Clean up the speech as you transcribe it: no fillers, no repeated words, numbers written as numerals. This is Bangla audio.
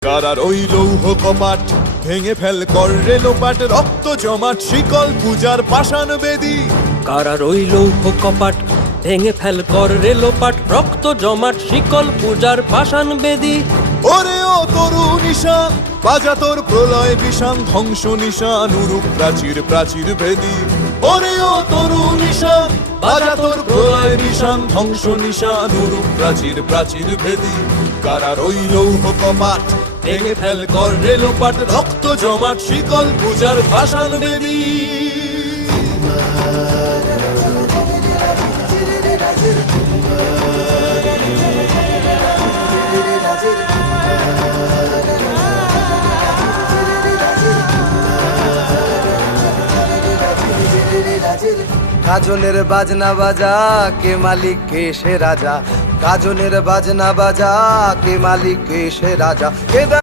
কারার ওই লৌহ কপাট ভেঙে ফেল কর রেলোপাট, রক্ত জমাট শিকল পূজার পাষাণ বেদী। কারার ওই লৌহ কপাট ভেঙে ফেল কর রেলোপাট, রক্ত জমাট শিকল পূজার পাষাণ বেদী। ওরে ও তরু নিশান বাজা তোর প্রলয় বিষান, ধ্বংস নিশান উরুপ প্রাচীর প্রাচীর ভেদী। ওরে ও তরু নিশান বাজা তোর প্রলয় নিশান, ধ্বংস নিশান উরুপ প্রাচীর প্রাচীর ভেদী। কারার ওই লৌহ কপাট ভেঙে ফেল কর রেলোপাট, রক্ত জমাট শিকল পূজার পাষাণ বেদী। গাজনের বাজনা বাজা, কে মালিক কে সে রাজা। গাজনের বাজনা বাজা, কে মালিক কে সে রাজা।